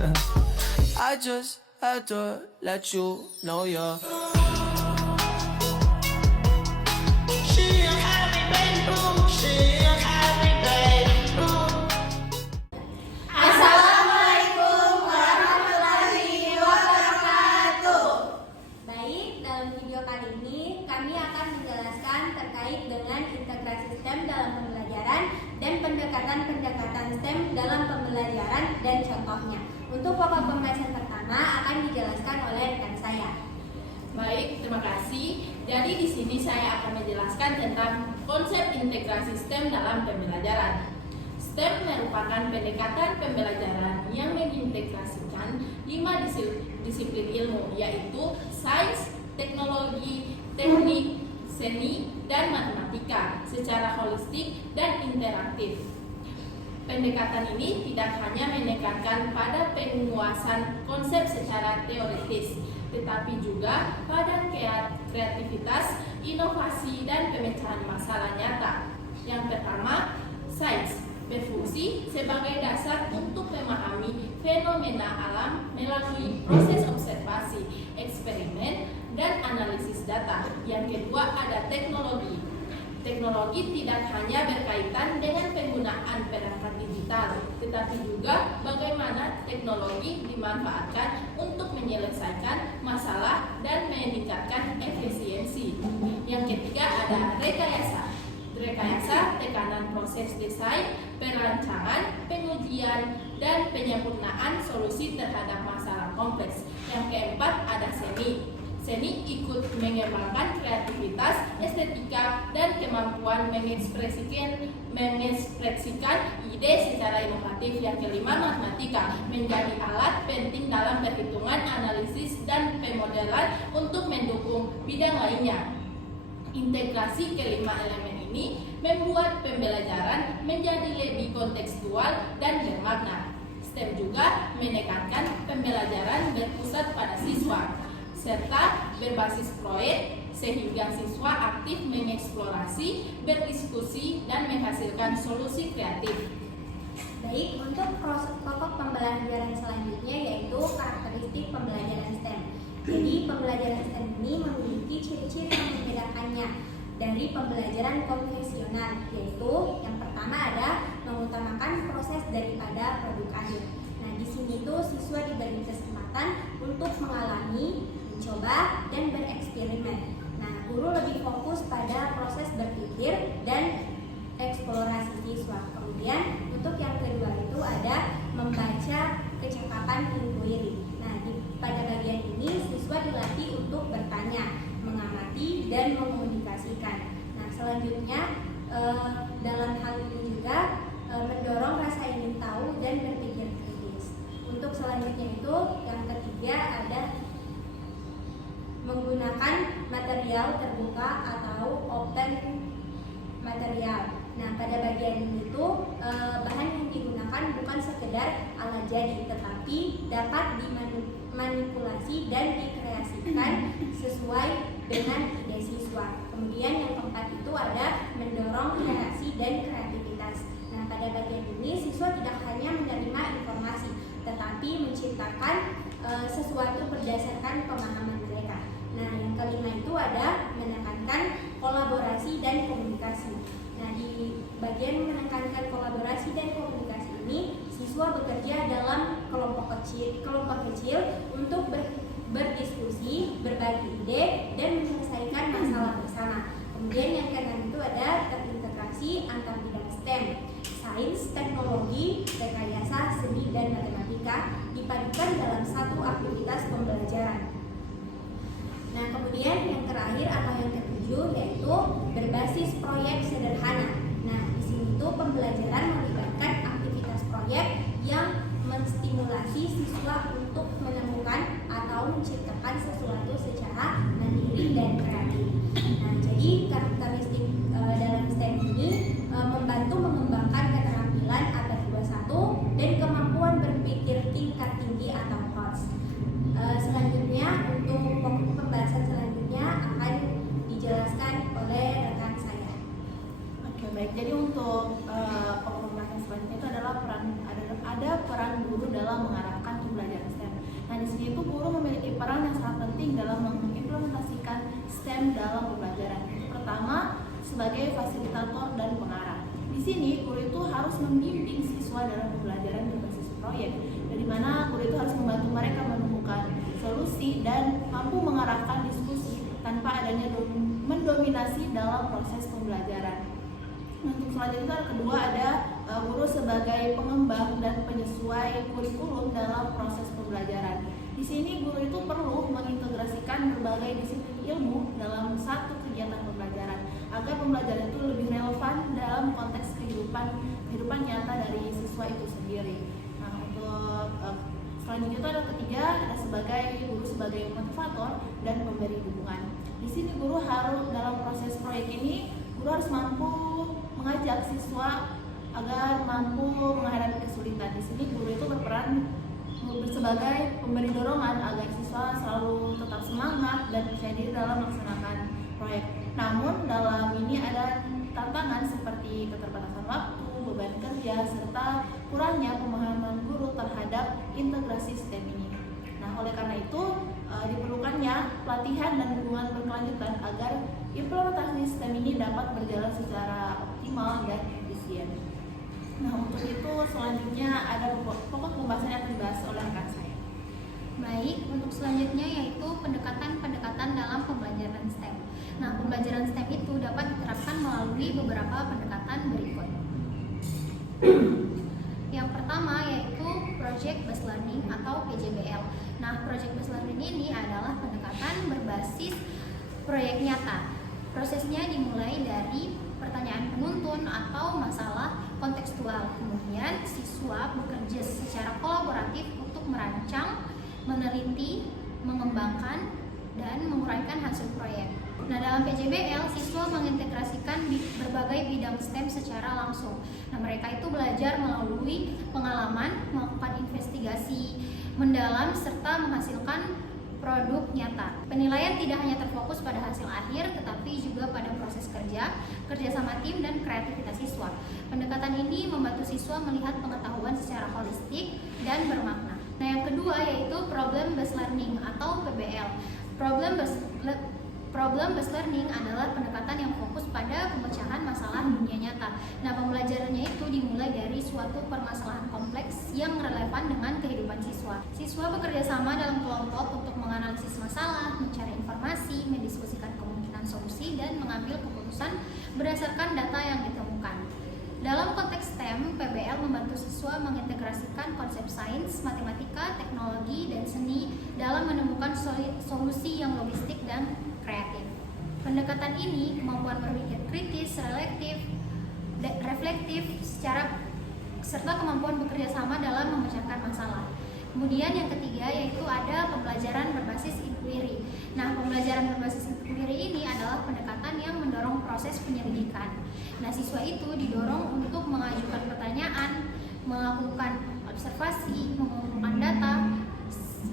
I just had to let you know you're Assalamualaikum warahmatullahi wabarakatuh. Baik, dalam video kali ini kami akan menjelaskan terkait dengan integrasi STEM dalam pembelajaran dan pendekatan-pendekatan STEM dalam pembelajaran dan contohnya. Untuk pokok pembahasan pertama akan dijelaskan oleh rekan saya. Baik, terima kasih. Jadi di sini saya akan menjelaskan tentang konsep integrasi STEM dalam pembelajaran. STEM merupakan pendekatan pembelajaran yang mengintegrasikan 5 disiplin ilmu, yaitu sains, teknologi, teknik, seni, dan matematika secara holistik dan interaktif. Pendekatan ini tidak hanya menekankan pada penguasaan konsep secara teoritis, tetapi juga pada kreativitas, inovasi, dan pemecahan masalah nyata. Yang pertama, sains berfungsi sebagai dasar untuk memahami fenomena alam melalui proses observasi, eksperimen, dan analisis data. Yang kedua, ada teknologi. Teknologi tidak hanya berkaitan dengan penggunaan perangkat digital, tetapi juga bagaimana teknologi dimanfaatkan untuk menyelesaikan masalah dan meningkatkan efisiensi. Yang ketiga, ada rekayasa. Rekayasa tekanan proses desain, perancangan, pengujian, dan penyempurnaan solusi terhadap masalah kompleks. Yang keempat, ada seni. Seni ikut mengembangkan kreativitas, estetika, dan kemampuan mengekspresikan ide secara inovatif. Yang kelima, matematika menjadi alat penting dalam perhitungan, analisis, dan pemodelan untuk mendukung bidang lainnya. Integrasi kelima elemen ini membuat pembelajaran menjadi lebih kontekstual dan bermakna. STEM juga menekankan pembelajaran berpusat pada siswa serta berbasis proyek sehingga siswa aktif mengeksplorasi, berdiskusi, dan menghasilkan solusi kreatif. Baik, untuk pokok pembelajaran selanjutnya yaitu karakteristik pembelajaran STEM. Jadi pembelajaran STEM ini memiliki ciri-ciri yang membedakannya dari pembelajaran konvensional, yaitu yang pertama ada mengutamakan proses daripada produk akhir. Nah, di sini tuh siswa diberi kesempatan untuk mengalami, mencoba, dan bereksperimen. Nah, guru lebih fokus pada proses berpikir dan eksplorasi siswa. Kemudian untuk yang kedua itu ada membaca kecakapan inquiry. Nah, pada bagian ini siswa dilatih untuk bertanya, mengamati, dan mengkomunikasikan. Nah, selanjutnya dalam hal ini juga mendorong rasa ingin tahu dan berpikir kritis. Untuk selanjutnya itu yang ketiga ada menggunakan material terbuka atau open material. Nah, pada bagian ini tuh bahan yang digunakan bukan sekedar alat jadi, tetapi dapat dimanipulasi dan dikreasikan sesuai dengan ide siswa. Kemudian yang keempat itu ada mendorong kreasi dan kreativitas. Nah, pada bagian ini siswa tidak hanya menerima informasi, tetapi menciptakan sesuatu berdasarkan pemahaman mereka. Nah, yang kelima itu ada menekankan kolaborasi dan komunikasi. Nah, di bagian menekankan kolaborasi dan komunikasi ini, siswa bekerja dalam kelompok kecil untuk berdiskusi, berbagi ide, dan menyelesaikan masalah bersama. Kemudian yang keenam itu ada terintegrasi antar bidang STEM, sains, teknologi, rekayasa, seni, dan matematika dipadukan dalam satu aktivitas pembelajaran. Nah, kemudian yang terakhir atau yang ketujuh yaitu berbasis proyek sederhana. Nah, di sini tuh pembelajaran melibatkan aktivitas proyek yang menstimulasi siswa untuk menemukan atau menciptakan sesuatu secara mandiri dan kreatif. Nah, jadi karakteristik dalam STEM ini membantu mengembangkan keterampilan abad 21 dan kemampuan berpikir tingkat tinggi atau HOTS. Selanjutnya untuk pembahasan selanjutnya akan dijelaskan oleh rekan saya. Oke, baik. Jadi untuk pembahasan selanjutnya itu adalah peran guru dalam mengarahkan dalam pembelajaran. Pertama, sebagai fasilitator dan pengarah. Di sini guru itu harus membimbing siswa dalam pembelajaran berbasis proyek, dari mana guru itu harus membantu mereka menemukan solusi dan mampu mengarahkan diskusi tanpa adanya mendominasi dalam proses pembelajaran. Untuk selanjutnya kedua ada guru sebagai pengembang dan penyesuai kurikulum dalam proses pembelajaran. Di sini guru itu perlu mengintegrasikan berbagai disiplin ilmu dalam satu kegiatan pembelajaran agar pembelajaran itu lebih relevan dalam konteks kehidupan nyata dari siswa itu sendiri. Nah, untuk selanjutnya itu ada ketiga, ada guru sebagai motivator dan pemberi dukungan. Di sini guru harus dalam proses proyek ini guru harus mampu mengajak siswa agar mampu menghadapi kesulitan. Di sini guru itu berperan sebagai pemberi dorongan agar siswa selalu tetap semangat dan percaya diri dalam melaksanakan proyek. Namun dalam ini ada tantangan seperti keterbatasan waktu, beban kerja, serta kurangnya pemahaman guru terhadap integrasi STEM ini. Nah, oleh karena itu diperlukannya pelatihan dan dukungan berkelanjutan agar implementasi STEM ini dapat berjalan secara optimal dan efisien. Nah, untuk itu selanjutnya ada pokok pembahasan yang dibahas oleh rekan saya. Baik, untuk selanjutnya yaitu pendekatan-pendekatan dalam pembelajaran STEM. Nah, pembelajaran STEM itu dapat diterapkan melalui beberapa pendekatan berikut. Yang pertama yaitu Project Based Learning atau PJBL. Nah, Project Based Learning ini adalah pendekatan berbasis proyek nyata. Prosesnya dimulai dari pertanyaan penuntun atau masalah kontekstual. Kemudian siswa bekerja secara kolaboratif untuk merancang, meneliti, mengembangkan, dan menguraikan hasil proyek. Nah, dalam PJBL, siswa mengintegrasikan berbagai bidang STEM secara langsung. Nah, mereka itu belajar melalui pengalaman, melakukan investigasi mendalam, serta menghasilkan produk nyata. Penilaian tidak hanya terfokus pada hasil akhir, tetapi juga pada proses kerjasama tim, dan kreativitas siswa. Pendekatan ini membantu siswa melihat pengetahuan secara holistik dan bermakna. Nah, yang kedua yaitu Problem Based Learning atau PBL. Problem Based Learning adalah pendekatan yang fokus pada pemecahan masalah dunia nyata. Nah, pembelajarannya itu dimulai dari suatu permasalahan kompleks yang relevan dengan kehidupan siswa. Siswa bekerja sama dalam kelompok untuk menganalisis masalah, mencari informasi, mendiskusikan kemungkinan solusi, dan mengambil keputusan berdasarkan data yang ditemukan. Dalam konteks STEM, PBL membantu siswa mengintegrasikan konsep sains, matematika, teknologi, dan seni dalam menemukan solusi yang logistik dan kreatif. Pendekatan ini kemampuan berpikir kritis, reflektif, serta kemampuan bekerja sama dalam memecahkan masalah. Kemudian yang ketiga yaitu ada pembelajaran berbasis inquiry. Nah, pembelajaran berbasis inquiry ini adalah pendekatan yang mendorong proses penyelidikan. Nah, siswa itu didorong untuk mengajukan pertanyaan, melakukan observasi, mengumpulkan data,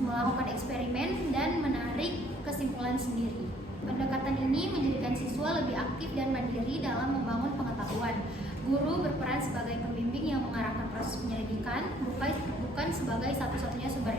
melakukan eksperimen, dan menarik kesimpulan sendiri. Pendekatan ini menjadikan siswa lebih aktif dan mandiri dalam membangun pengetahuan. Guru berperan sebagai pembimbing yang mengarahkan proses penyelidikan, bukan sebagai satu-satunya sumber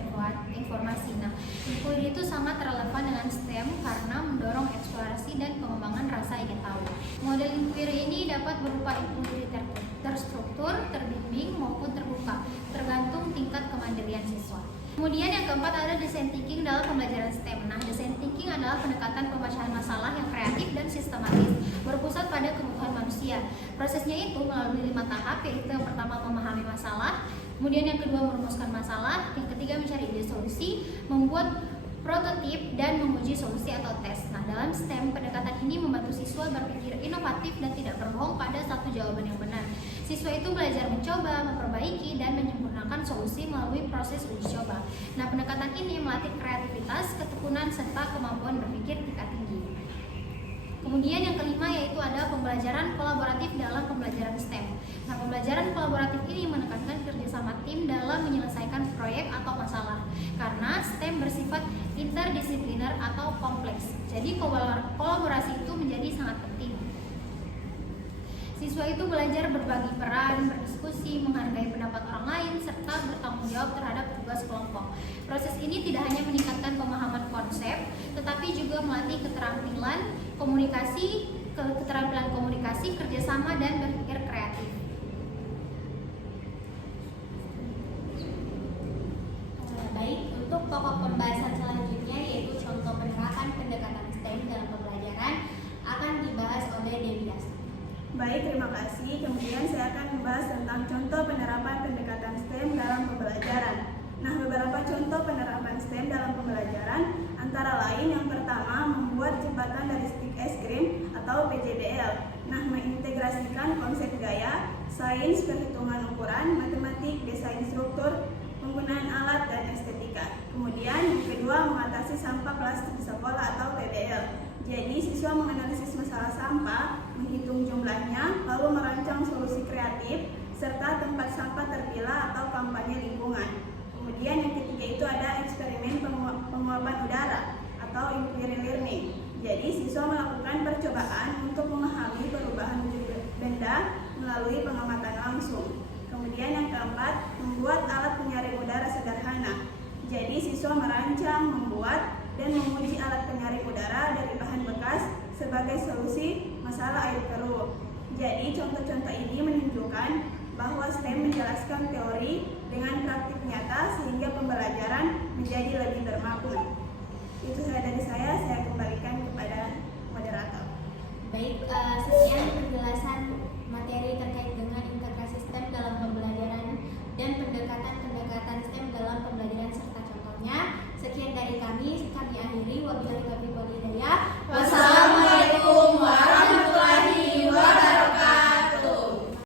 informasi. Nah, inquiry itu sangat relevan dengan STEM karena mendorong eksplorasi dan pengembangan rasa ingin tahu. Model inquiry ini dapat berupa inquiry terstruktur, terbimbing, maupun terbuka, tergantung tingkat kemandirian siswa. Kemudian yang keempat ada design thinking dalam pembelajaran STEM. Nah, design thinking adalah pendekatan pemecahan masalah yang kreatif dan sistematis, berpusat pada kebutuhan manusia. Prosesnya itu melalui 5 tahap, yaitu yang pertama memahami masalah, kemudian yang kedua merumuskan masalah, yang ketiga mencari ide solusi, membuat prototip, dan menguji solusi atau tes. Nah, dalam STEM, pendekatan ini membantu siswa berpikir inovatif dan tidak berbohong pada satu jawaban yang benar. Siswa itu belajar mencoba, memperbaiki, dan menyempurnakan solusi melalui proses uji coba. Nah, pendekatan ini melatih kreativitas, ketekunan, serta kemampuan berpikir tingkat tinggi. Kemudian yang kelima yaitu ada pembelajaran kolaboratif dalam pembelajaran STEM. Nah, pembelajaran kolaboratif ini menekankan kerjasama tim dalam menyelesaikan proyek atau masalah. Karena STEM bersifat interdisipliner atau kompleks, jadi kolaborasi itu menjadi sangat penting. Siswa itu belajar berbagi peran, berdiskusi, menghargai pendapat orang lain, serta bertanggung jawab terhadap tugas kelompok. Proses ini tidak hanya meningkatkan pemahaman konsep, tetapi juga melatih keterampilan komunikasi, kerjasama, dan berpikir kreatif. Baik, untuk pokok pembahasan selanjutnya yaitu contoh penerapan pendekatan STEM dalam pembelajaran akan dibahas oleh Dewi Dasta. Baik, terima kasih. Kemudian saya akan membahas tentang contoh penerapan pendekatan STEM dalam pembelajaran. Nah, beberapa contoh penerapan STEM dalam pembelajaran antara lain yang pertama membuat jembatan dari stik es krim atau PJBL. Nah, mengintegrasikan konsep gaya, sains, perhitungan ukuran, matematik, desain struktur, penggunaan alat, dan estetika. Kemudian yang kedua mengatasi sampah plastik di sekolah atau PBL. Jadi siswa menganalisis masalah sampah, menghitung jumlahnya, lalu merancang solusi kreatif, serta tempat sampah terpilah atau kampanye lingkungan. Kemudian yang ketiga itu ada eksperimen penguapan udara atau inquiry learning. Jadi siswa melakukan percobaan untuk memahami perubahan wujud benda melalui pengamatan langsung. Kemudian yang keempat, membuat alat penyaring udara sederhana. Jadi siswa merancang, membuat, dan menguji alat penyaring udara dari bahan bekas sebagai solusi masalah air keruh. Jadi contoh-contoh ini menunjukkan bahwa STEM menjelaskan teori dengan praktik nyata sehingga pembelajaran menjadi lebih bermakna. Itu saja dari saya kembalikan kepada moderator. Baik, sekian penjelasan materi terkait dengan